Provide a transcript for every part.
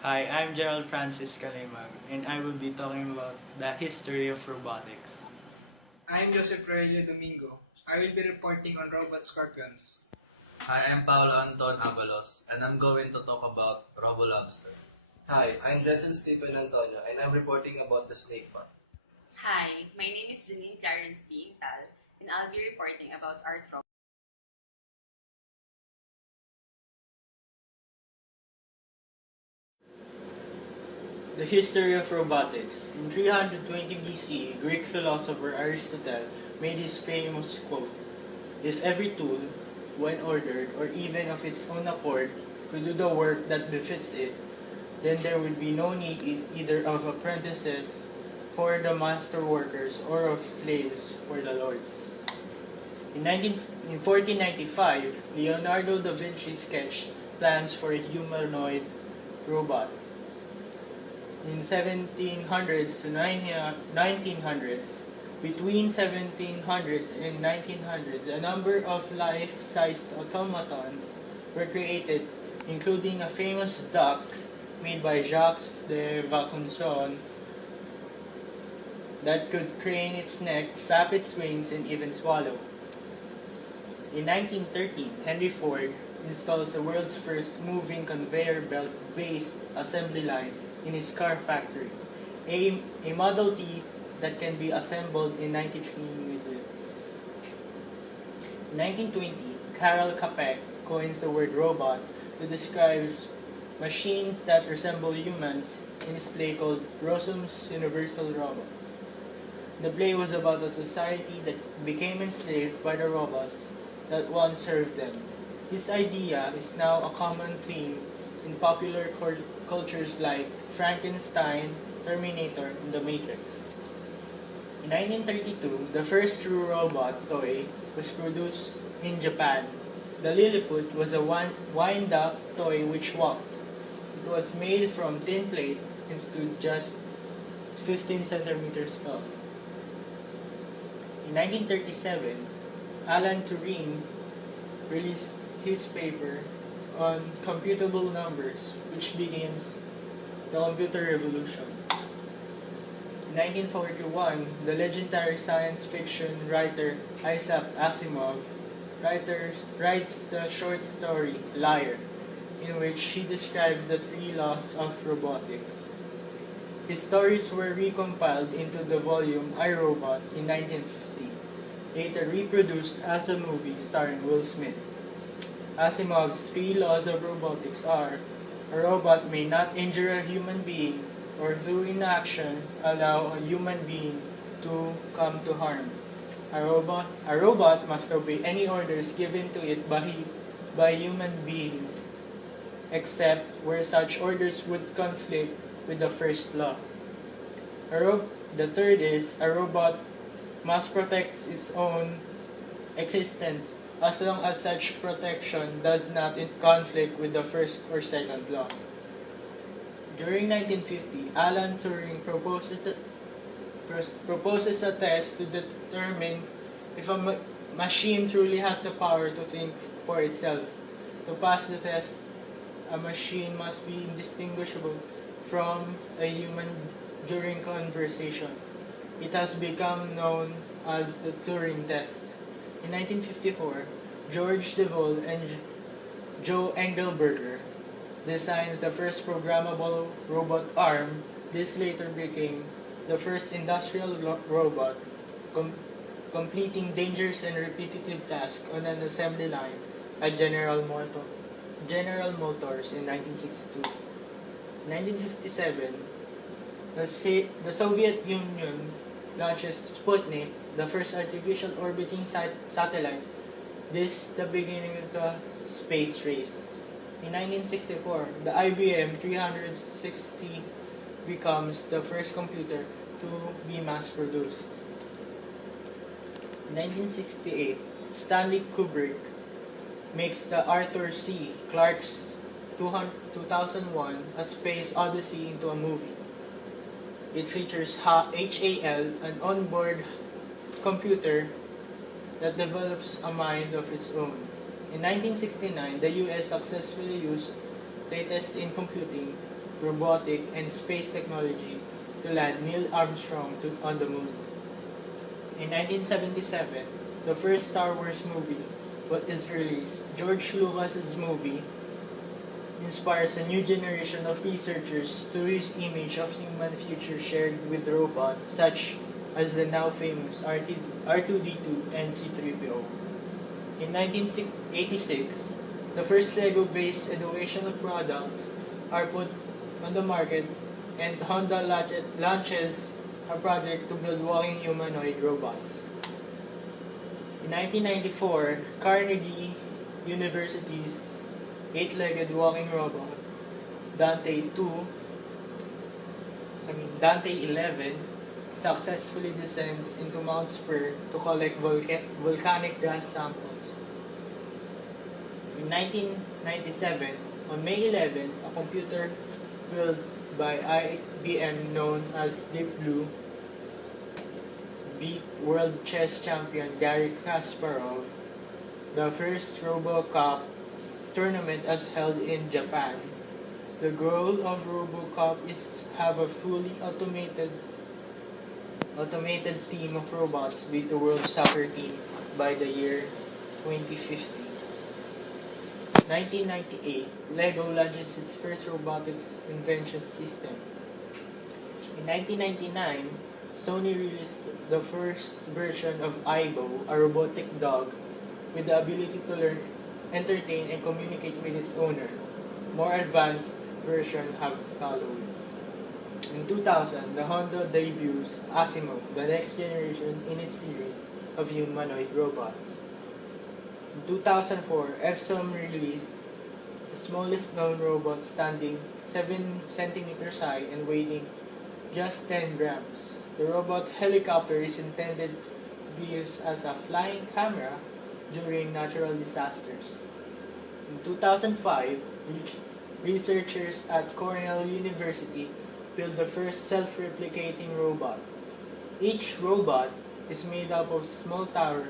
Hi, I'm Gerald Francis Calimag, and I will be talking about the history of robotics. I'm Joseph Roelio Domingo. I will be reporting on robot scorpions. Hi, I'm Paolo Anton Avalos, and I'm going to talk about RoboLobster. Hi, I'm Jetson Stephen Antonio, and I'm reporting about the snake bot. Hi, my name is Janine Clarence Biental, and I'll be reporting about Arthro. The history of robotics. In 320 BC, Greek philosopher Aristotle made his famous quote: "If every tool, when ordered, or even of its own accord, could do the work that befits it, then there would be no need either of apprentices for the master workers or of slaves for the lords." In 1495, Leonardo da Vinci sketched plans for a humanoid robot. In 1700s to 1900s, between 1700s and 1900s, a number of life-sized automatons were created, including a famous duck made by Jacques de Vaucanson that could crane its neck, flap its wings, and even swallow. In 1913, Henry Ford installs the world's first moving conveyor belt-based assembly line in his car factory, a Model T that can be assembled in 93 minutes. In 1920, Karel Capek coins the word robot to describe machines that resemble humans in his play called Rossum's Universal Robot. The play was about a society that became enslaved by the robots that once served them. This idea is now a common theme in popular cultures like Frankenstein, Terminator, and The Matrix. In 1932, the first true robot toy was produced in Japan. The Lilliput was a wind-up toy which walked. It was made from tin plate and stood just 15 centimeters tall. In 1937, Alan Turing released his paper on computable numbers, which begins the computer revolution. In 1941, the legendary science fiction writer Isaac Asimov writes the short story Liar, in which he described the three laws of robotics. His stories were recompiled into the volume I, Robot in 1950, later reproduced as a movie starring Will Smith. Asimov's three laws of robotics are: a robot may not injure a human being, or through inaction allow a human being to come to harm. A robot must obey any orders given to it by a human being, except where such orders would conflict with the first law. The third is a robot must protect its own existence as long as such protection does not conflict with the first or second law. During 1950, Alan Turing proposes a test to determine if a machine truly has the power to think for itself. To pass the test, a machine must be indistinguishable from a human during conversation. It has become known as the Turing test. In 1954, George Devol and Joe Engelberger designs the first programmable robot arm. This later became the first industrial robot, com- completing dangerous and repetitive tasks on an assembly line at General Motors in 1962. In 1957, the Soviet Union launches Sputnik, the first artificial orbiting satellite. This the beginning of the space race. In 1964, the IBM 360 becomes the first computer to be mass-produced. In 1968, Stanley Kubrick makes the Arthur C. Clarke's 2001 A Space Odyssey into a movie. It features HAL, an onboard computer that develops a mind of its own. In 1969, the US successfully used latest in computing robotic, and space technology to land Neil Armstrong on the moon. In 1977, the first Star Wars movie is released. George Lucas's movie inspires a new generation of researchers to use image of human future shared with robots such as the now famous R2-D2 and C-3PO. In 1986, the first Lego-based educational products are put on the market, and Honda launches a project to build walking humanoid robots. In 1994, Carnegie University's eight-legged walking robot, Dante 11, successfully descends into Mount Spur to collect volcanic gas samples. In 1997, on May 11, a computer built by IBM known as Deep Blue beat world chess champion Garry Kasparov. The first RoboCup tournament is held in Japan. The goal of RoboCup is to have a fully automated team of robots beat the world soccer team by the year 2050. 1998, Lego launches its first robotics invention system. In 1999, Sony released the first version of Aibo, a robotic dog with the ability to learn, entertain, and communicate with its owner. More advanced versions have followed. In 2000, the Honda debuts Asimo, the next generation in its series of humanoid robots. In 2004, Epson released the smallest known robot, standing 7 centimeters high and weighing just 10 grams. The robot helicopter is intended to be used as a flying camera during natural disasters. In 2005, researchers at Cornell University built the first self-replicating robot. Each robot is made up of a small tower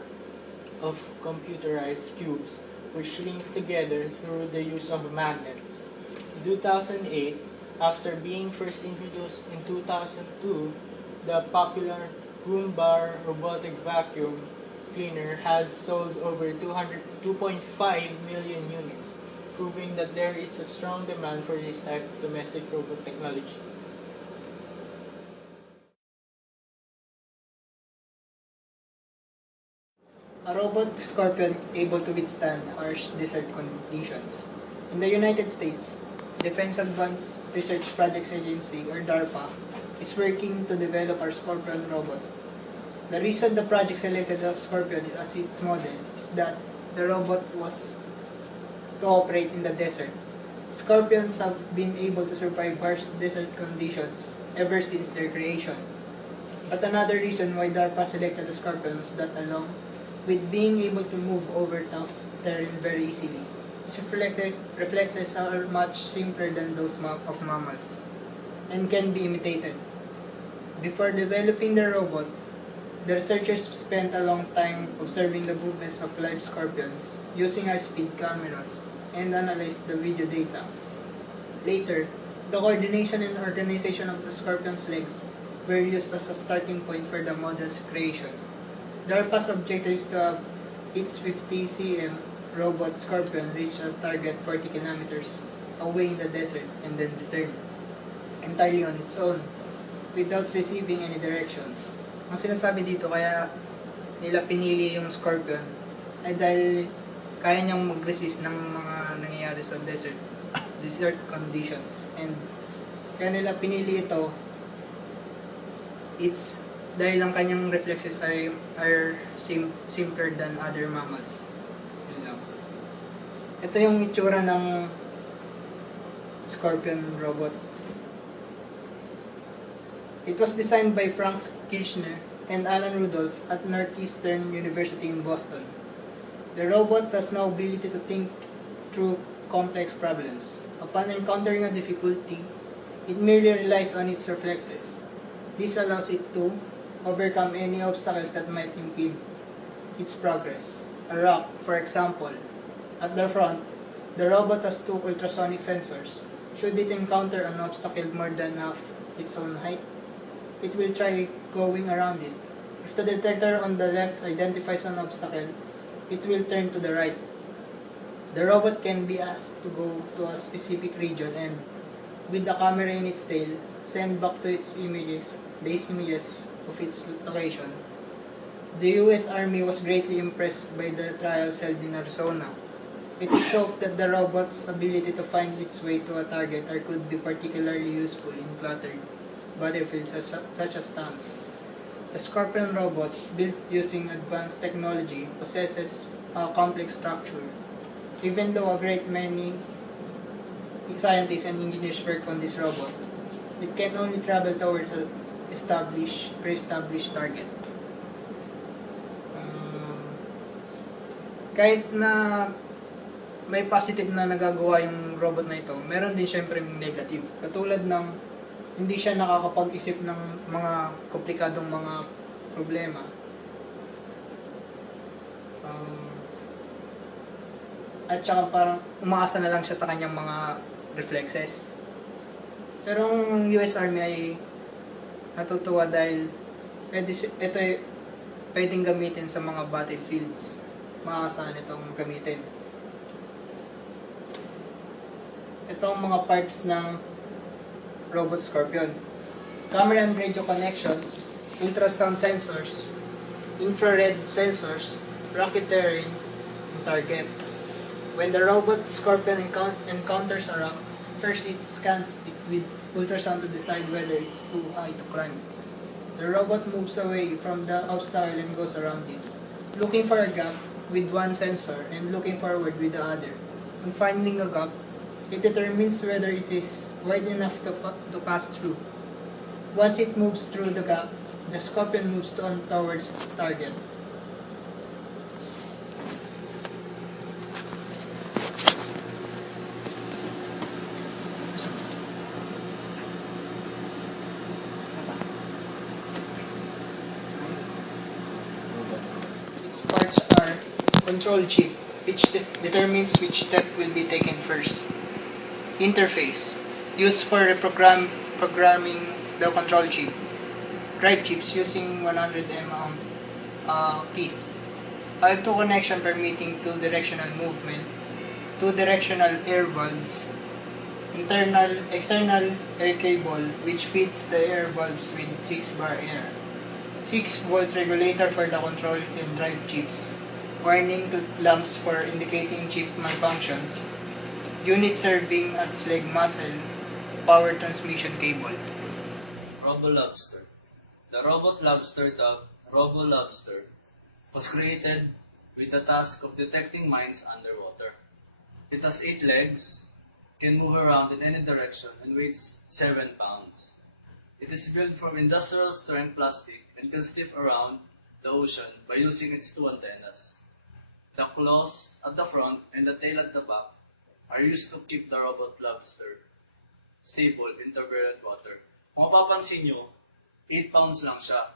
of computerized cubes which links together through the use of magnets. In 2008, after being first introduced in 2002, the popular Roomba robotic vacuum cleaner has sold over 2.5 million units, proving that there is a strong demand for this type of domestic robot technology. A robot scorpion able to withstand harsh desert conditions. In the United States, Defense Advanced Research Projects Agency, or DARPA, is working to develop our Scorpion robot. The reason the project selected the Scorpion as its model is that the robot was to operate in the desert. Scorpions have been able to survive harsh desert conditions ever since their creation. But another reason why DARPA selected the Scorpion was that along with being able to move over tough terrain very easily, its reflexes are much simpler than those of mammals and can be imitated. Before developing the robot, the researchers spent a long time observing the movements of live scorpions using high-speed cameras and analyzed the video data. Later, the coordination and organization of the scorpion's legs were used as a starting point for the model's creation. DARPA's objective is to have its 50 cm robot Scorpion reach a target 40 kilometers away in the desert and then return entirely on its own without receiving any directions. Ang sinasabi dito kaya nila pinili yung Scorpion ay dahil kaya niyang mag-resist ng mga nangyayari sa desert conditions, and kaya nila pinili ito, it's dahil ang kanyang reflexes are simpler than other mammals. Yun lang. Ito yung itsura ng Scorpion robot. It was designed by Frank Kirchner and Alan Rudolph at Northeastern University in Boston. The robot has no ability to think through complex problems. Upon encountering a difficulty, it merely relies on its reflexes. This allows it to overcome any obstacles that might impede its progress. A rock, for example. At the front, the robot has two ultrasonic sensors, Should it encounter an obstacle more than half its own height, it will try going around it. If the detector on the left identifies an obstacle, it will turn to the right. The robot can be asked to go to a specific region and, with the camera in its tail, send back to its base images of its location. The US Army was greatly impressed by the trials held in Arizona. It is hoped that the robot's ability to find its way to a target could be particularly useful in cluttered battlefields such as tanks. The Scorpion robot, built using advanced technology, possesses a complex structure. Even though a great many scientists and engineers work on this robot, it can only travel towards a pre-established target. Kahit na may positive na nagagawa yung robot na ito, meron din syempre yung negative. Katulad ng hindi siya nakakapag-isip ng mga komplikadong mga problema. At saka parang umaasa na lang siya sa kanyang mga reflexes. Pero ang US Army ay natutuwa dahil ito ay pwedeng gamitin sa mga battlefields. Maaasahan itong gamitin. Ito ang mga parts ng Robot Scorpion. Camera and radio connections, ultrasound sensors, infrared sensors, rocket terrain, and target. When the robot Scorpion encounters a rock, first it scans it with ultrasound to decide whether it's too high to climb. The robot moves away from the obstacle and goes around it, looking for a gap with one sensor and looking forward with the other. On finding a gap, it determines whether it is wide enough to pass through. Once it moves through the gap, the Scorpion moves on towards its target. Its parts are control chip, which determines which step will be taken first. Interface, used for programming the control chip. Drive chips using 100 mm keys. R2 connection permitting two-directional movement. Two-directional air valves. External air cable which feeds the air valves with 6-bar air. 6-volt regulator for the control and drive chips. Warning lamps for indicating chip malfunctions. Unit serving as leg muscle. Power transmission cable. Robo-Lobster. The robot lobster dubbed Robo-Lobster was created with the task of detecting mines underwater. It has 8 legs, can move around in any direction, and weighs 7 pounds. It is built from industrial strength plastic and can sniff around the ocean by using its 2 antennas. The claws at the front and the tail at the back are used to keep the robot lobster stable in turbulent water. Kung mapapansin nyo, 8 pounds lang siya.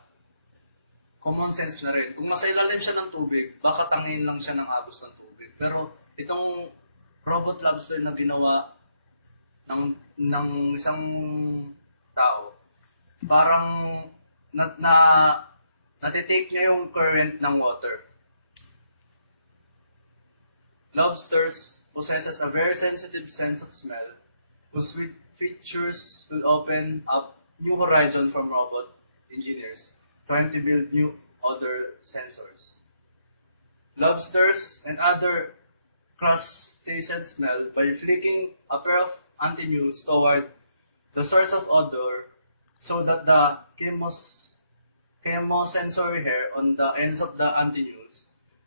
Common sense na rin. Kung nasa ilalim siya ng tubig, baka tangin lang siya ng agos ng tubig. Pero itong robot lobster na ginawa ng isang tao, parang natitake niya yung current ng water. Lobsters possesses a very sensitive sense of smell, whose features will open up new horizon from robot engineers trying to build new odor sensors. Lobsters and other crustaceans smell by flicking a pair of antennae toward the source of odor so that the chemosensory hair on the ends of the antennae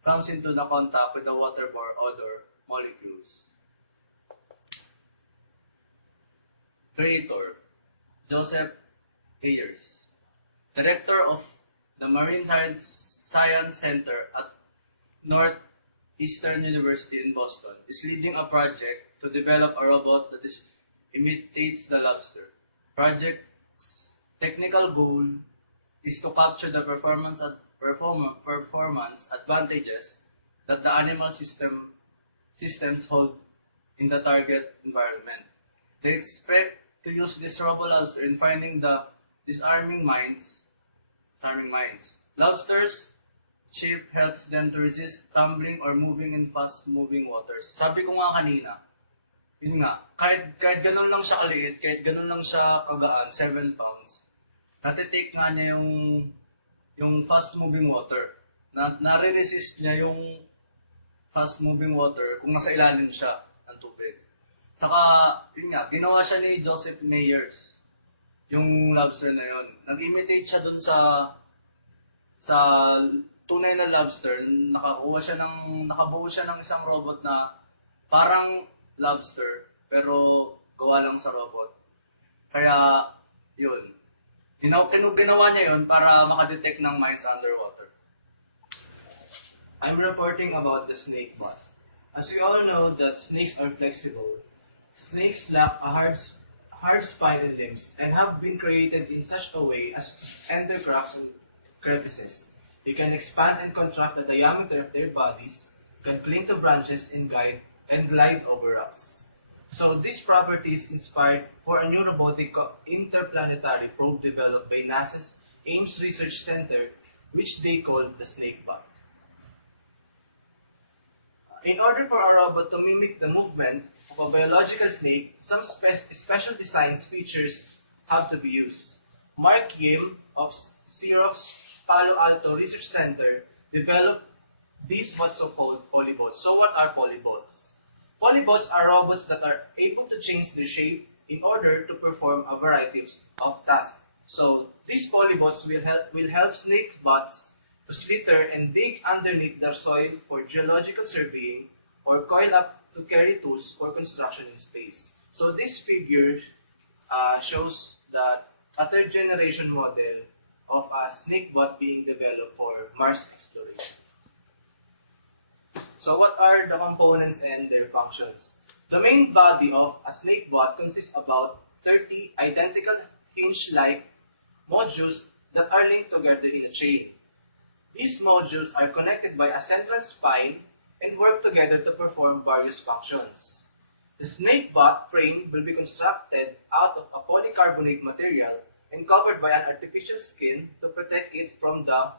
comes into the contact with the waterborne odor molecules. Creator, Joseph Ayers, Director of the Marine Science Center at Northeastern University in Boston, is leading a project to develop a robot that imitates the lobster. Project's technical goal is to capture the performance advantages that the animal systems hold in the target environment. They expect to use this robo-lobster in finding the disarming mines. Disarming mines. Lobsters' shape helps them to resist tumbling or moving in fast-moving waters. Sabi ko nga kanina, yun nga, kahit ganun lang siya kaliit, kahit ganun lang siya kagaan, 7 pounds, natitake nga niya yung fast-moving water. Nare-resist niya yung fast-moving water kung nasa ilalim siya ng tubig. Saka, yun nga, ginawa siya ni Joseph Mayers, yung lobster na yun. Nag-imitate siya dun sa tunay na lobster. Nakabuo siya ng isang robot na parang lobster, pero gawa lang sa robot. Kaya, yun. Ginawa niya yun para makadetect ng mines underwater. I'm reporting about the snake bot. As we all know that snakes are flexible, snakes lack a hard spine and limbs and have been created in such a way as to enter cracks and crevices. They can expand and contract the diameter of their bodies, can cling to branches and glide over rocks. So this property is inspired for a new robotic interplanetary probe developed by NASA's Ames Research Center, which they call the SnakeBot. In order for our robot to mimic the movement of a biological snake, some special design features have to be used. Mark Yim of Xerox Palo Alto Research Center developed these what's so-called polybots. So what are polybots? Polybots are robots that are able to change their shape in order to perform a variety of tasks. So these polybots will help snake bots to slither and dig underneath the soil for geological surveying or coil up to carry tools for construction in space. So this figure shows that a third generation model of a snake bot being developed for Mars exploration. So what are the components and their functions? The main body of a snake bot consists of about 30 identical hinge-like modules that are linked together in a chain. These modules are connected by a central spine and work together to perform various functions. The snake bot frame will be constructed out of a polycarbonate material and covered by an artificial skin to protect it from the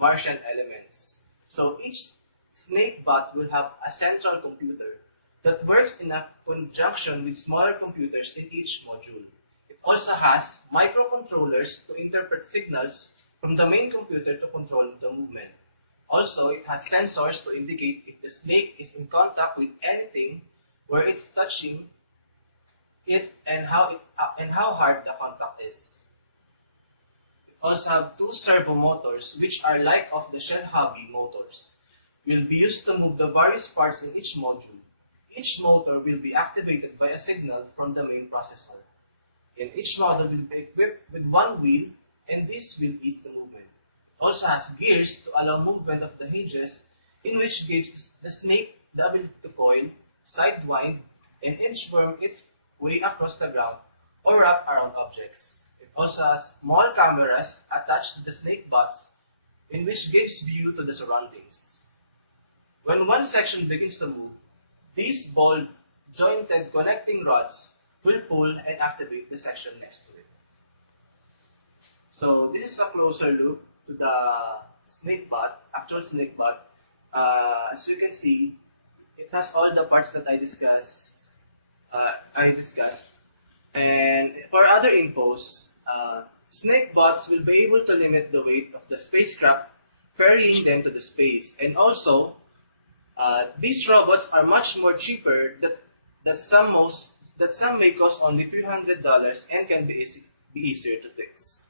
Martian elements. So each snake bot will have a central computer that works in a conjunction with smaller computers in each module. It also has microcontrollers to interpret signals from the main computer to control the movement. Also, it has sensors to indicate if the snake is in contact with anything, where it's touching it, and how hard the contact is. It also has two servo motors, which are like of the Shell Hobby motors, will be used to move the various parts in each module. Each motor will be activated by a signal from the main processor. And each model will be equipped with one wheel, and this will ease the movement. It also has gears to allow movement of the hinges, in which gives the snake the ability to coil, sidewind, and inchworm its way across the ground or wrap around objects. It also has small cameras attached to the snake bots, in which gives view to the surroundings. When one section begins to move, these ball-jointed connecting rods will pull and activate the section next to it. So this is a closer look to the actual snake bot. As you can see, it has all the parts that I discussed. And for other infos, snake bots will be able to limit the weight of the spacecraft, ferrying them to the space. And also, these robots are much more cheaper that some may cost only $300 and can be easier to fix.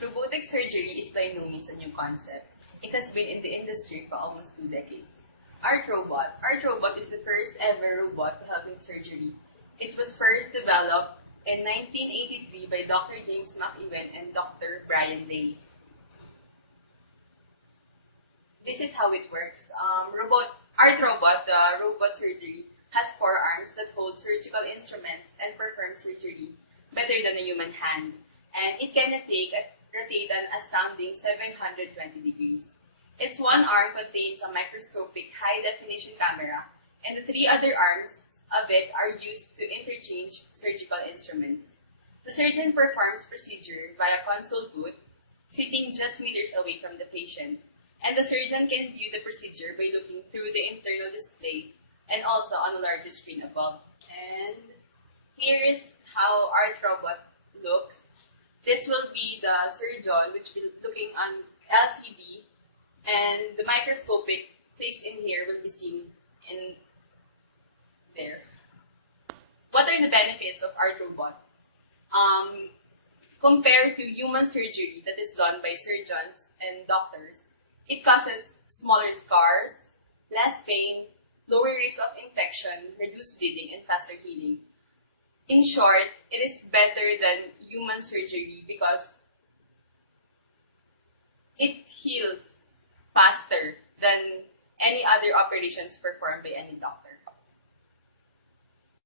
Robotic surgery is by no means a new concept. It has been in the industry for almost 2 decades. ArtRobot is the first ever robot to help in surgery. It was first developed in 1983 by Dr. James McEwen and Dr. Brian Day. This is how it works. ArtRobot, the robot surgery, has 4 arms that hold surgical instruments and perform surgery better than a human hand. And it can rotate an astounding 720 degrees. Its one arm contains a microscopic high-definition camera, and the 3 other arms of it are used to interchange surgical instruments. The surgeon performs procedure via console booth, sitting just meters away from the patient, and the surgeon can view the procedure by looking through the internal display and also on a larger screen above. And here is how ArtRobot looks. This will be the surgeon, which will be looking on LCD, and the microscopic placed in here will be seen in there. What are the benefits of ArtRobot? Compared to human surgery that is done by surgeons and doctors, it causes smaller scars, less pain, lower risk of infection, reduced bleeding, and faster healing. In short, it is better than human surgery because it heals faster than any other operations performed by any doctor.